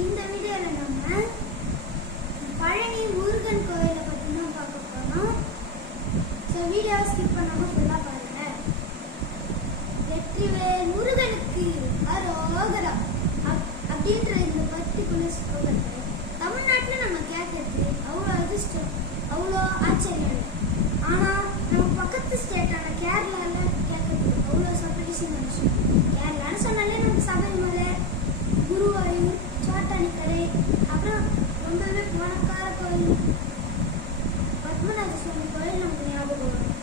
இந்த வீடியோவில் நம்ம பழனி முருகன் கோயிலை பற்றி தான் பார்க்க போகிறோம் ஸோ வீடியோவை ஸ்கிப் பண்ணாமல் ஃபுல்லாக பாருங்க. வெற்றிவேல் முருகன் அப்புறம் ரொம்பவே பணக்கார கோயில் பத்மநாத சுவாமி கோயில் நமக்கு ஞாபகம் வரும்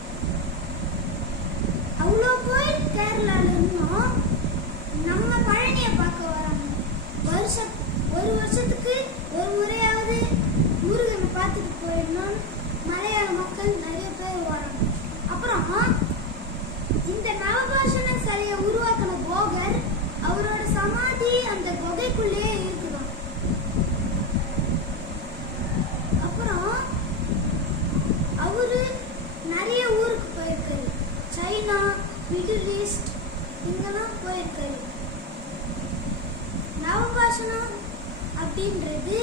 அவ்வளோ கோயில் கேரளால நம்ம பழனியை பார்க்க வராங்க ஒரு வருஷத்துக்கு ஒரு முறையாவது முருகனை பார்த்துட்டு போயிடணும் மலையாள மக்கள் நிறைய பேர் வராங்க அப்புறம் இந்த நவபாஷண சிலையை உருவாக்கின போகர் அவரோட சமாதி அந்த குகைக்குள்ளேயே இருக்குதாம் அப்புறம் அவரு நிறைய ஊருக்கு போயிருக்காரு சைனா மிடில் ஈஸ்ட் இங்கெல்லாம் போயிருக்காரு. நவபாஷணம் அப்படின்றது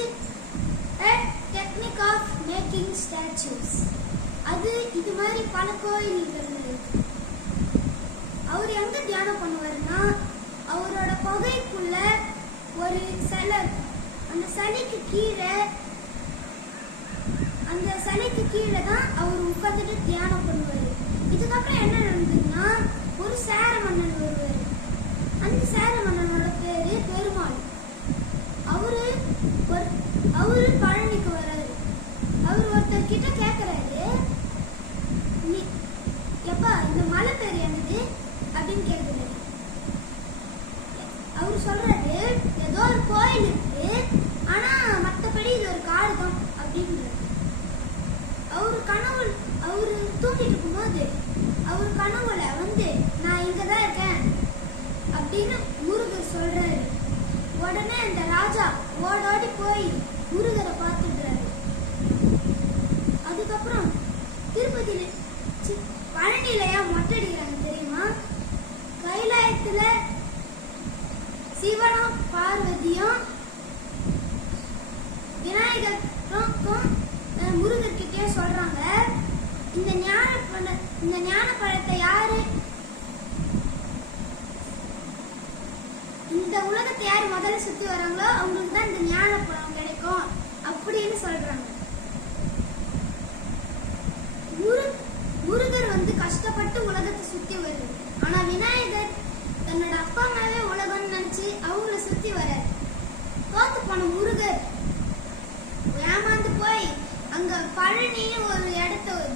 டெக்னிக் ஆஃப் மேக்கிங் ஸ்டாச்சூஸ் அது இது மாதிரி பல கோயில்கள் இருக்கு. அவர் எங்க தியானம் பண்ணுவாருன்னா அவரோட குகைக்குள்ள ஒரு சிலை அந்த சிலைக்கு கீழே அந்த சிலைக்கு கீழே தான் அவர் உட்காந்துட்டு தியானம் பண்ணுவாரு. இதுக்கப்புறம் என்ன நடந்ததுன்னா ஒரு சேர மன்னன் வருவார். அந்த சேர மன்னனோட பேரு பெருமாள். அவரு அவரு பழனிக்கு வராரு. அவர் ஒருத்தர் கிட்ட கேக்குறாரு நீ எப்பா இந்த மலை பேர் என்னது? அப்படின்னு கேக்குறாரு. அவர் சொல்றாரு ஏதோ ஒரு கோயில் இருக்கு ஆனா மத்தபடி இது ஒரு காடு தான் அப்படின்றாரு அவர் கனவு அவர் தூங்கிட்டு இருக்கும்போது அவர் கனவுல வந்து நான் இங்க தான் இருக்கேன் அப்படின்னு முருகர் சொல்றாரு. உடனே அந்த ராஜா ஓடோடி போய் முருகரை பார்த்துடுறாரு. அதுக்கப்புறம் திருப்பதியில பழனிலையா மொட்டடிக்கிறாங்க மொட்டை அடிக்கிறாங்க தெரியுமா? கைலாயத்துல சிவனும் பார்வதியும் விநாயகருக்கும் அஹ், முருகர்கிட்டயும் சொல்றாங்க இந்த ஞான பழ- இந்த ஞான பழத்தை யாரு? இந்த உலகத்தை யார் முதல்ல சுத்தி வராங்களோ அவங்களுக்கு தான் இந்த ஞான பழம் கிடைக்கும் அப்படின்னு சொல்றாங்க. முரு முருகர் வந்து கஷ்டப்பட்டு உலகத்தை சுத்தி வருது ஆனா விநாயகர் தன்னோட அப்பா அம்மாவே உலகம்னு நினைச்சு அவங்கள சுத்தி வராரு தோத்து போன முருகர் ஏமாந்து போய் அங்க பழனி ஒரு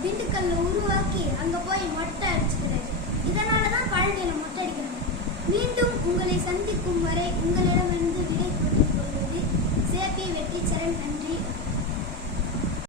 திண்டுக்கல்ல உருவாக்கி அங்க போய் மொட்டை அடிச்சுக்கிறாரு இதனாலதான் பழனியில மொட்டை அடிக்கிறாங்க. மீண்டும் உங்களை சந்திக்கும் வரை